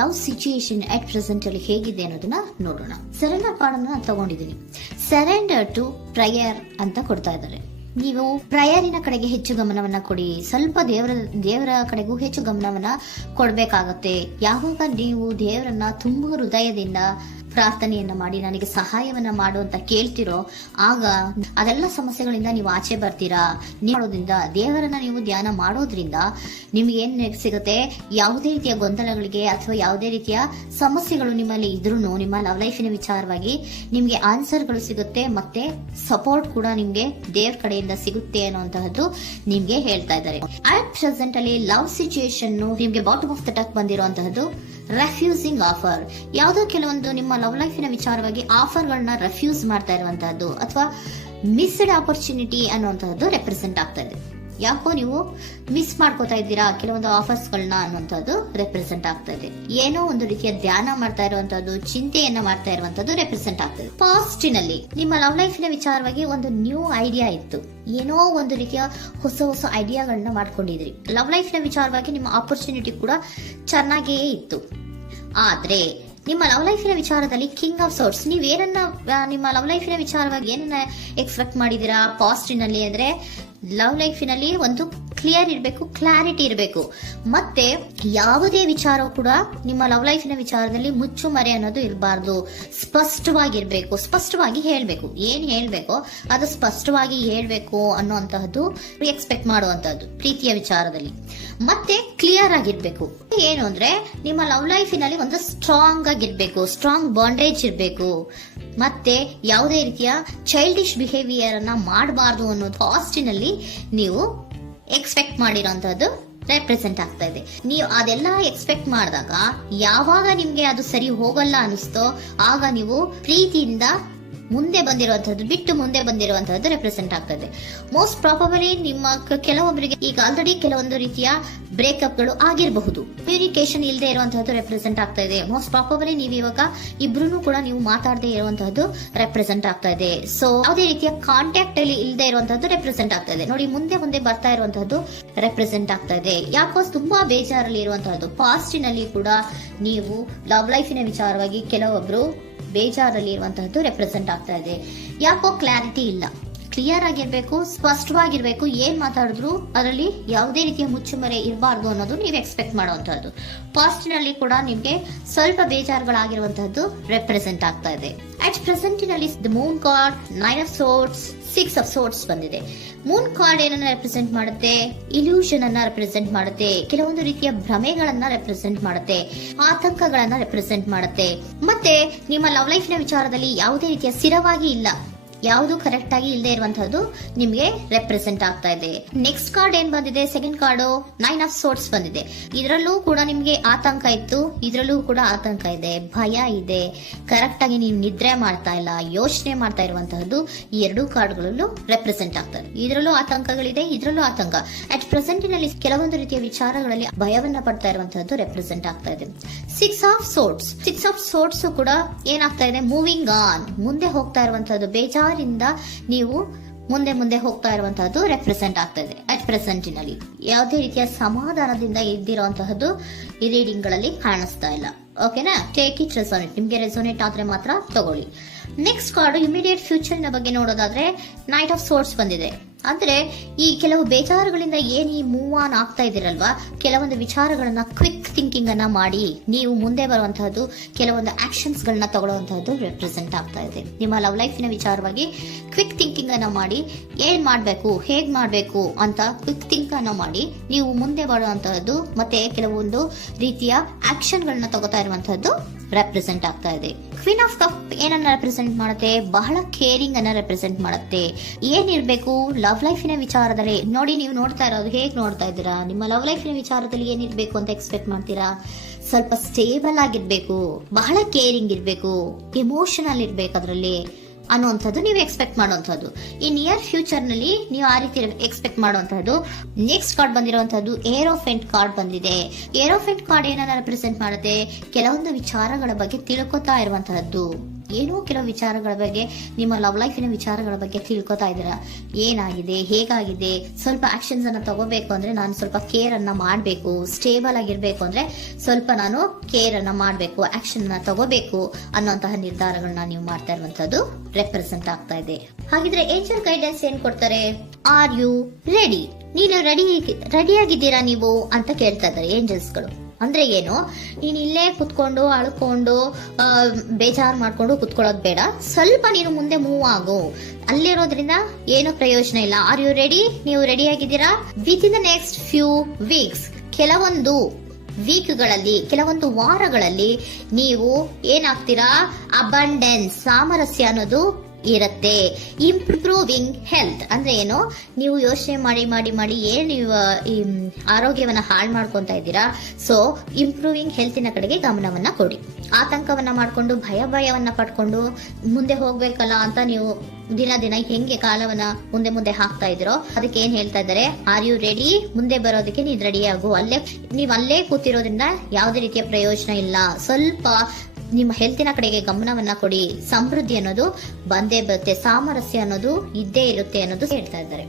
Love situation at present ಅಲ್ಲಿ ಹೇಗಿದೆ ಅನ್ನೋದನ್ನ ನೋಡೋಣ. ಸರೆಂಡರ್ ಕಾರ್ಡ್ ಅನ್ನ ತಗೊಂಡಿದ್ದೀನಿ. ಸರೆಂಡರ್ ಟು ಪ್ರಯರ್ ಅಂತ ಕೊಡ್ತಾ ಇದ್ದಾರೆ. ನೀವು ಪ್ರಯರಿನ ಕಡೆಗೆ ಹೆಚ್ಚು ಗಮನವನ್ನ ಕೊಡಿ. ಸ್ವಲ್ಪ ದೇವರ ಕಡೆಗೂ ಹೆಚ್ಚು ಗಮನವನ್ನ ಕೊಡ್ಬೇಕಾಗತ್ತೆ. ಯಾವಾಗ ನೀವು ದೇವರನ್ನ ತುಂಬ ಹೃದಯದಿಂದ ಪ್ರಾರ್ಥನೆಯನ್ನ ಮಾಡಿ ನನಗೆ ಸಹಾಯವನ್ನ ಮಾಡು ಅಂತ ಕೇಳ್ತಿರೋ, ಆಗ ಅದೆಲ್ಲ ಸಮಸ್ಯೆಗಳಿಂದ ನೀವು ಆಚೆ ಬರ್ತೀರಾ. ಮಾಡೋದ್ರಿಂದ, ದೇವರನ್ನ ನೀವು ಧ್ಯಾನ ಮಾಡೋದ್ರಿಂದ ನಿಮ್ಗೆ ಏನ್ ಸಿಗುತ್ತೆ, ಯಾವುದೇ ರೀತಿಯ ಗೊಂದಲಗಳಿಗೆ ಅಥವಾ ಯಾವುದೇ ರೀತಿಯ ಸಮಸ್ಯೆಗಳು ನಿಮ್ಮಲ್ಲಿ ಇದ್ರೂ ನಿಮ್ಮ ಲವ್ ಲೈಫಿನ ವಿಚಾರವಾಗಿ ನಿಮ್ಗೆ ಆನ್ಸರ್ಗಳು ಸಿಗುತ್ತೆ, ಮತ್ತೆ ಸಪೋರ್ಟ್ ಕೂಡ ನಿಮ್ಗೆ ದೇವ್ರ ಕಡೆಯಿಂದ ಸಿಗುತ್ತೆ ಅನ್ನುವಂತಹದ್ದು ನಿಮ್ಗೆ ಹೇಳ್ತಾ ಇದ್ದಾರೆ. ಅಟ್ ಪ್ರೆಸೆಂಟ್ ಅಲ್ಲಿ ಲವ್ ಸಿಚುಯೇಷನ್ ನಿಮ್ಗೆ ಬಾಟಮ್ ಆಫ್ ದ ಟಕ್ ಬಂದಿರುವಂತಹದ್ದು ರೆಫ್ಯೂಸಿಂಗ್ ಆಫರ್. ಯಾವುದೋ ಕೆಲವೊಂದು ನಿಮ್ಮ ಲವ್ ಲೈಫಿನ ವಿಚಾರವಾಗಿ ಆಫರ್ಗಳನ್ನ ರೆಫ್ಯೂಸ್ ಮಾಡ್ತಾ ಇರುವಂತಹದ್ದು ಅಥವಾ ಮಿಸ್ಡ್ ಆಪರ್ಚುನಿಟಿ ಅನ್ನುವಂತಹದ್ದು ರೆಪ್ರೆಸೆಂಟ್ ಆಗ್ತಾ ಇದೆ. ಯಾಕೋ ನೀವು ಮಿಸ್ ಮಾಡ್ಕೋತಾ ಇದ್ದೀರಾ ಕೆಲವೊಂದು ಆಫರ್ಸ್ ಗಳನ್ನ ಅನ್ನುವಂಥದ್ದು ರೆಪ್ರೆಸೆಂಟ್ ಆಗ್ತಾ ಇದೆ. ಏನೋ ಒಂದು ರೀತಿಯ ಧ್ಯಾನ ಮಾಡ್ತಾ ಇರುವಂತದ್ದು, ಚಿಂತೆಯನ್ನ ಮಾಡ್ತಾ ಇರುವಂತದ್ದು ರೆಪ್ರೆಸೆಂಟ್ ಆಗ್ತದೆ. ಪಾಸ್ಟಿನಲ್ಲಿ ನಿಮ್ಮ ಲವ್ ಲೈಫಿನ ವಿಚಾರವಾಗಿ ಒಂದು ನ್ಯೂ ಐಡಿಯಾ ಇತ್ತು, ಏನೋ ಒಂದು ರೀತಿಯ ಹೊಸ ಐಡಿಯಾಗಳನ್ನ ಮಾಡ್ಕೊಂಡಿದ್ರಿ. ಲವ್ ಲೈಫಿನ ವಿಚಾರವಾಗಿ ನಿಮ್ಮ ಆಪರ್ಚುನಿಟಿ ಕೂಡ ಚೆನ್ನಾಗಿಯೇ ಇತ್ತು. ಆದ್ರೆ ನಿಮ್ಮ ಲವ್ ಲೈಫಿನ ವಿಚಾರದಲ್ಲಿ ಕಿಂಗ್ ಆಫ್ ಸೋರ್ಟ್ಸ್, ನೀವೇನನ್ನ ನಿಮ್ಮ ಲವ್ ಲೈಫಿನ ವಿಚಾರವಾಗಿ ಏನನ್ನ ಎಕ್ಸ್ಪೆಕ್ಟ್ ಮಾಡಿದೀರಾ ಪಾಸ್ಟಿನಲ್ಲಿ ಅಂದ್ರೆ ಲವ್ ಲೈಫಿನಲ್ಲಿ ಒಂದು ಕ್ಲಿಯರ್ ಇರಬೇಕು, ಕ್ಲಾರಿಟಿ ಇರಬೇಕು. ಮತ್ತೆ ಯಾವುದೇ ವಿಚಾರ ಕೂಡ ನಿಮ್ಮ ಲವ್ ಲೈಫಿನ ವಿಚಾರದಲ್ಲಿ ಮುಚ್ಚುಮರೆ ಅನ್ನೋದು ಇರಬಾರ್ದು. ಸ್ಪಷ್ಟವಾಗಿರ್ಬೇಕು, ಸ್ಪಷ್ಟವಾಗಿ ಹೇಳ್ಬೇಕು. ಏನ್ ಹೇಳ್ಬೇಕೋ ಅದು ಸ್ಪಷ್ಟವಾಗಿ ಹೇಳ್ಬೇಕು ಅನ್ನುವಂತಹದ್ದು ಎಕ್ಸ್ಪೆಕ್ಟ್ ಮಾಡುವಂತಹದ್ದು ಪ್ರೀತಿಯ ವಿಚಾರದಲ್ಲಿ. ಮತ್ತೆ ಕ್ಲಿಯರ್ ಆಗಿರ್ಬೇಕು. ಏನು ಅಂದ್ರೆ ನಿಮ್ಮ ಲವ್ ಲೈಫಿನಲ್ಲಿ ಒಂದು ಸ್ಟ್ರಾಂಗ್ ಆಗಿರ್ಬೇಕು, ಸ್ಟ್ರಾಂಗ್ ಬಾಂಡೇಜ್ ಇರಬೇಕು. ಮತ್ತೆ ಯಾವುದೇ ರೀತಿಯ ಚೈಲ್ಡಿಶ್ ಬಿಹೇವಿಯರ್ ಅನ್ನ ಮಾಡಬಾರ್ದು ಅನ್ನೋದು ಪಾಸ್ಟಿನಲ್ಲಿ ನೀವು ಎಕ್ಸ್ಪೆಕ್ಟ್ ಮಾಡಿರೋಂಥದ್ದು ರೆಪ್ರೆಸೆಂಟ್ ಆಗ್ತಾ ಇದೆ. ನೀವು ಅದೆಲ್ಲ ಎಕ್ಸ್ಪೆಕ್ಟ್ ಮಾಡಿದಾಗ ಯಾವಾಗ ನಿಮ್ಗೆ ಅದು ಸರಿ ಹೋಗಲ್ಲ ಅನಿಸ್ತೋ ಆಗ ನೀವು ಪ್ರೀತಿಯಿಂದ ಮುಂದೆ ಬಂದಿರುವಂತಹದ್ದು ಬಿಟ್ಟು ಮುಂದೆ ಬಂದಿರುವಂತಹದ್ದು ರೆಪ್ರೆಸೆಂಟ್ ಆಗ್ತದೆ. ಮೋಸ್ಟ್ ಪ್ರಾಬಬಲಿ ನಿಮ್ಮ ಕೆಲವೊಬ್ಬರಿಗೆ ಈಗ ಆಲ್ರೆಡಿ ಕೆಲವೊಂದು ರೀತಿಯ ಬ್ರೇಕಪ್ ಗಳು ಆಗಿರಬಹುದು. ಕಮ್ಯುನಿಕೇಶನ್ ಇಲ್ಲದೆ ಇರುವಂತಹದ್ದು ರೆಪ್ರೆಸೆಂಟ್ ಆಗ್ತಾ ಇದೆ. ಮೋಸ್ಟ್ ಪ್ರಾಬಬಲಿ ನೀವು ಇವಾಗ ಇಬ್ರು ಕೂಡ ನೀವು ಮಾತಾಡದೆ ಇರುವಂತಹದ್ದು ರೆಪ್ರೆಸೆಂಟ್ ಆಗ್ತಾ ಇದೆ. ಸೊ ಯಾವುದೇ ರೀತಿಯ ಕಾಂಟ್ಯಾಕ್ಟ್ ಅಲ್ಲಿ ಇಲ್ಲದೆ ಇರುವಂತಹದ್ದು ರೆಪ್ರೆಸೆಂಟ್ ಆಗ್ತಾ ಇದೆ. ನೋಡಿ, ಮುಂದೆ ಬರ್ತಾ ಇರುವಂತಹದ್ದು ರೆಪ್ರೆಸೆಂಟ್ ಆಗ್ತಾ ಇದೆ. ಯಾಕೋ ತುಂಬಾ ಬೇಜಾರಲ್ಲಿ ಇರುವಂತಹದ್ದು. ಪಾಸ್ಟಿನಲ್ಲಿ ಕೂಡ ನೀವು ಲವ್ ಲೈಫಿನ ವಿಚಾರವಾಗಿ ಕೆಲವೊಬ್ರು ಬೇಜಾರಲ್ಲಿ ಇರುವಂತಹದ್ದು ರೆಪ್ರೆಸೆಂಟ್ ಆಗ್ತಾ ಇದೆ. ಯಾಕೋ ಕ್ಲಾರಿಟಿ ಇಲ್ಲ, ಕ್ಲಿಯರ್ ಆಗಿರ್ಬೇಕು, ಸ್ಪಷ್ಟವಾಗಿರ್ಬೇಕು. ಏನ್ ಮಾತಾಡಿದ್ರು ಅದರಲ್ಲಿ ಯಾವುದೇ ರೀತಿಯ ಮುಚ್ಚುಮರೆ ಇರಬಾರ್ದು ಅನ್ನೋದು ನೀವು ಎಕ್ಸ್ಪೆಕ್ಟ್ ಮಾಡುವಂತಹದ್ದು. ಪಾಸ್ಟಿನಲ್ಲಿ ಕೂಡ ನಿಮ್ಗೆ ಸ್ವಲ್ಪ ಬೇಜಾರುಗಳಾಗಿರುವಂತಹದ್ದು ರೆಪ್ರೆಸೆಂಟ್ ಆಗ್ತಾ ಇದೆ. ಅಟ್ ಪ್ರೆಸೆಂಟಿನಲ್ಲಿ the moon card, 9 of swords, 6 of swords ಬಂದಿದೆ. ಮೂನ್ ಕಾರ್ಡ್ ಏನನ್ನ ರೆಪ್ರೆಸೆಂಟ್ ಮಾಡುತ್ತೆ? ಇಲ್ಯೂಷನ್ ಅನ್ನ ರೆಪ್ರೆಸೆಂಟ್ ಮಾಡುತ್ತೆ. ಕೆಲವೊಂದು ರೀತಿಯ ಭ್ರಮೆಗಳನ್ನ ರೆಪ್ರೆಸೆಂಟ್ ಮಾಡುತ್ತೆ, ಆತಂಕಗಳನ್ನ ರೆಪ್ರೆಸೆಂಟ್ ಮಾಡುತ್ತೆ. ಮತ್ತೆ ನಿಮ್ಮ ಲವ್ ಲೈಫಿನ ವಿಚಾರದಲ್ಲಿ ಯಾವುದೇ ರೀತಿಯ ಸ್ಥಿರವಾಗಿ ಇಲ್ಲ, ಯಾವುದು ಕರೆಕ್ಟ್ ಆಗಿ ಇಲ್ಲದೆ ಇರುವಂತಹದ್ದು ನಿಮ್ಗೆ ರೆಪ್ರೆಸೆಂಟ್ ಆಗ್ತಾ ಇದೆ. ನೆಕ್ಸ್ಟ್ ಕಾರ್ಡ್ ಏನ್ ಬಂದಿದೆ? ಸೆಕೆಂಡ್ ಕಾರ್ಡ್ 9 of swords ಬಂದಿದೆ. ಇದರಲ್ಲೂ ಕೂಡ ನಿಮ್ಗೆ ಆತಂಕ ಇತ್ತು, ಇದರಲ್ಲೂ ಕೂಡ ಆತಂಕ ಇದೆ, ಭಯ ಇದೆ, ಕರೆಕ್ಟ್ ಆಗಿ ನೀವು ನಿದ್ರೆ ಮಾಡ್ತಾ ಇಲ್ಲ, ಯೋಚನೆ ಮಾಡ್ತಾ ಇರುವಂತಹದ್ದು ಈ ಎರಡೂ ಕಾರ್ಡ್ಗಳಲ್ಲೂ ರೆಪ್ರೆಸೆಂಟ್ ಆಗ್ತದೆ. ಇದರಲ್ಲೂ ಆತಂಕಗಳಿದೆ, ಇದರಲ್ಲೂ ಆತಂಕ. ಅಟ್ ಪ್ರೆಸೆಂಟಿನಲ್ಲಿ ಕೆಲವೊಂದು ರೀತಿಯ ವಿಚಾರಗಳಲ್ಲಿ ಭಯವನ್ನ ಪಡ್ತಾ ಇರುವಂತಹದ್ದು ರೆಪ್ರೆಸೆಂಟ್ ಆಗ್ತಾ ಇದೆ. 6 of swords ಕೂಡ ಏನಾಗ್ತಾ ಇದೆ? ಮೂವಿಂಗ್ ಆನ್, ಮುಂದೆ ಹೋಗ್ತಾ ಇರುವಂತಹದ್ದು. ಬೇಜಾರಿಂದ ನೀವು ಮುಂದೆ ಹೋಗ್ತಾ ಇರುವಂತಹದ್ದು ರೆಪ್ರೆಸೆಂಟ್ ಆಗ್ತಾ ಇದೆ. ಅಟ್ ಪ್ರೆಸೆಂಟಿನಲ್ಲಿ ಯಾವುದೇ ರೀತಿಯ ಸಮಾಧಾನದಿಂದ ಇದ್ದಿರುವಂತಹದ್ದು ಈ ರೀಡಿಂಗ್ ಗಳಲ್ಲಿ ಕಾಣಿಸ್ತಾ ಇಲ್ಲ. ಓಕೆನಾ? Take it resonate. ನಿಮ್ಗೆ ರೆಸೋನೇಟ್ ಆದ್ರೆ ಮಾತ್ರ ತಗೊಳ್ಳಿ. ನೆಕ್ಸ್ಟ್ ಕಾರ್ಡ್ ಇಮಿಡಿಯೇಟ್ ಫ್ಯೂಚರ್ ನ ಬಗ್ಗೆ ನೋಡೋದಾದ್ರೆ ನೈಟ್ ಆಫ್ ಸೋರ್ಟ್ಸ್ ಬಂದಿದೆ. ಅಂದ್ರೆ ಈ ಕೆಲವು ಬೇಜಾರುಗಳಿಂದ ಏನ್ ಈ ಮೂವ್ ಆನ್ ಆಗ್ತಾ ಇದ್ದೀರಲ್ವಾ, ಕೆಲವೊಂದು ವಿಚಾರಗಳನ್ನ ಕ್ವಿಕ್ ಥಿಂಕಿಂಗ್ ಅನ್ನ ಮಾಡಿ ನೀವು ಮುಂದೆ ಬರುವಂತಹದ್ದು, ಕೆಲವೊಂದು ಆಕ್ಷನ್ಸ್ ಗಳನ್ನ ತಗೊಳ್ಳುವಂತಹದ್ದು ರೆಪ್ರೆಸೆಂಟ್ ಆಗ್ತಾ ಇದೆ. ನಿಮ್ಮ ಲವ್ ಲೈಫಿನ ವಿಚಾರವಾಗಿ ಕ್ವಿಕ್ ಥಿಂಕಿಂಗ್ ಅನ್ನ ಮಾಡಿ ಏನ್ ಮಾಡ್ಬೇಕು, ಹೇಗ್ ಮಾಡ್ಬೇಕು ಅಂತ ಕ್ವಿಕ್ ಥಿಂಕ್ ಅನ್ನ ಮಾಡಿ ನೀವು ಮುಂದೆ ಬರುವಂತಹದ್ದು, ಮತ್ತೆ ಕೆಲವೊಂದು ರೀತಿಯ ಆಕ್ಷನ್ ಗಳನ್ನ ತಗೋತಾ ಇರುವಂತಹದ್ದು ರೆಪ್ರೆಸೆಂಟ್ ಆಗ್ತಾ ಇದೆ. ಕ್ವೀನ್ ಆಫ್ ಕಪ್ ಏನನ್ನ ರೆಪ್ರೆಸೆಂಟ್ ಮಾಡುತ್ತೆ? ಬಹಳ ಕೇರಿಂಗ್ ಅನ್ನ ರೆಪ್ರೆಸೆಂಟ್ ಮಾಡುತ್ತೆ. ಏನಿರ್ಬೇಕು ಲವ್ ಲೈಫಿನ ವಿಚಾರದಲ್ಲಿ? ನೋಡಿ, ನೀವು ನೋಡ್ತಾ ಇರೋದು ಹೇಗ್ ನೋಡ್ತಾ ಇದ್ದೀರಾ? ನಿಮ್ಮ ಲವ್ ಲೈಫಿನ ವಿಚಾರದಲ್ಲಿ ಏನಿರ್ಬೇಕು ಅಂತ ಎಕ್ಸ್ಪೆಕ್ಟ್ ಮಾಡ್ತೀರಾ? ಸ್ವಲ್ಪ ಸ್ಟೇಬಲ್ ಆಗಿರ್ಬೇಕು, ಬಹಳ ಕೇರಿಂಗ್ ಇರ್ಬೇಕು, ಎಮೋಷನಲ್ ಇರ್ಬೇಕು ಅದರಲ್ಲಿ ಅನ್ನುವಂಥದ್ದು ನೀವು ಎಕ್ಸ್ಪೆಕ್ಟ್ ಮಾಡುವಂಥದ್ದು. ಈ ನಿಯರ್ ಫ್ಯೂಚರ್ ನಲ್ಲಿ ನೀವು ಆ ರೀತಿ ಎಕ್ಸ್ಪೆಕ್ಟ್ ಮಾಡುವಂತಹದ್ದು. ನೆಕ್ಸ್ಟ್ ಕಾರ್ಡ್ ಬಂದಿರುವಂತಹದ್ದು ಏರೋಫೆಂಟ್ ಕಾರ್ಡ್ ಬಂದಿದೆ. ಏರೋಫೆಂಟ್ ಕಾರ್ಡ್ ಏನನ್ನ ರೆಪ್ರೆಸೆಂಟ್ ಮಾಡುತ್ತೆ? ಕೆಲವೊಂದು ವಿಚಾರಗಳ ಬಗ್ಗೆ ತಿಳ್ಕೊತಾ ಇರುವಂತಹದ್ದು, ಏನೋ ಕೆಲವು ವಿಚಾರಗಳ ಬಗ್ಗೆ, ನಿಮ್ಮ ಲವ್ ಲೈಫಿನ ವಿಚಾರಗಳ ಬಗ್ಗೆ ತಿಳ್ಕೊತಾ ಇದ್ದೀರಾ. ಏನಾಗಿದೆ, ಹೇಗಾಗಿದೆ, ಸ್ವಲ್ಪ ಆಕ್ಷನ್ಸ್ ಅನ್ನ ತಗೋಬೇಕು ಅಂದ್ರೆ ನಾನು ಸ್ವಲ್ಪ ಕೇರ್ ಅನ್ನ ಮಾಡಬೇಕು, ಸ್ಟೇಬಲ್ ಆಗಿರ್ಬೇಕು ಅಂದ್ರೆ ಸ್ವಲ್ಪ ನಾನು ಕೇರ್ ಅನ್ನ ಮಾಡಬೇಕು, ಆಕ್ಷನ್ ಅನ್ನ ತಗೋಬೇಕು ಅನ್ನೋಂತಹ ನಿರ್ಧಾರಗಳನ್ನ ನೀವು ಮಾಡ್ತಾ ಇರುವಂತದ್ದು ರೆಪ್ರೆಸೆಂಟ್ ಆಗ್ತಾ ಇದೆ. ಹಾಗಿದ್ರೆ ಏಂಜಲ್ ಗೈಡೆನ್ಸ್ ಏನ್ ಕೊಡ್ತಾರೆ? Are you ready? ನೀನು ರೆಡಿಯಾಗಿದ್ದೀರಾ ನೀವು ಅಂತ ಕೇಳ್ತಾ ಇದ್ದಾರೆ ಏಂಜಲ್ಸ್ ಗಳು. ಅಂದ್ರೆ ಏನು, ನೀನ್ ಇಲ್ಲೇ ಕುತ್ಕೊಂಡು ಅಳ್ಕೊಂಡು ಬೇಜಾರು ಮಾಡ್ಕೊಂಡು ಕುತ್ಕೊಳ್ಳೋದು ಬೇಡ, ಸ್ವಲ್ಪ ನೀನು ಮುಂದೆ ಮೂವ್ ಆಗು. ಅಲ್ಲಿರೋದ್ರಿಂದ ಏನು ಪ್ರಯೋಜನ ಇಲ್ಲ. Are you ready? ನೀವು ರೆಡಿ ಆಗಿದ್ದೀರಾ? Within the next few weeks, ಕೆಲವೊಂದು ವೀಕ್ಗಳಲ್ಲಿ, ಕೆಲವೊಂದು ವಾರಗಳಲ್ಲಿ ನೀವು ಏನಾಗ್ತೀರಾ? ಅಬಂಡೆನ್ಸ್, ಸಾಮರಸ್ಯ ಅನ್ನೋದು ಇರುತ್ತೆ. ಇಂಪ್ರೂವಿಂಗ್ ಹೆಲ್ತ್ ಅಂದ್ರೆ ಏನು, ನೀವು ಯೋಚನೆ ಮಾಡಿ ಮಾಡಿ ಮಾಡಿ ಏನ್ ನೀವು ಈ ಆರೋಗ್ಯವನ್ನ ಹಾಳು ಮಾಡ್ಕೊಂತ ಇದ್ದೀರಾ. ಸೊ ಇಂಪ್ರೂವಿಂಗ್ ಹೆಲ್ತಿನ ಕಡೆಗೆ ಗಮನವನ್ನ ಕೊಡಿ. ಆತಂಕವನ್ನ ಮಾಡ್ಕೊಂಡು ಭಯವನ್ನ ಪಡ್ಕೊಂಡು ಮುಂದೆ ಹೋಗ್ಬೇಕಲ್ಲ ಅಂತ ನೀವು ದಿನ ದಿನ ಹೆಂಗೆ ಕಾಲವನ್ನ ಮುಂದೆ ಹಾಕ್ತಾ ಇದ್ರೋ, ಅದಕ್ಕೆ ಏನ್ ಹೇಳ್ತಾ ಇದ್ದಾರೆ? Are you ready? ಮುಂದೆ ಬರೋದಕ್ಕೆ ನೀನ್ ರೆಡಿ ಆಗು. ನೀವ್ ಅಲ್ಲೇ ಕೂತಿರೋದ್ರಿಂದ ಯಾವುದೇ ರೀತಿಯ ಪ್ರಯೋಜನ ಇಲ್ಲ. ಸ್ವಲ್ಪ ನಿಮ್ಮ ಹೆಲ್ತಿನ ಕಡೆಗೆ ಗಮನವನ್ನ ಕೊಡಿ. ಸಮೃದ್ಧಿ ಅನ್ನೋದು ಬಂದೇ ಬರುತ್ತೆ, ಸಾಮರಸ್ಯ ಅನ್ನೋದು ಇದ್ದೇ ಇರುತ್ತೆ ಅನ್ನೋದು ಹೇಳ್ತಾ ಇದ್ದಾರೆ.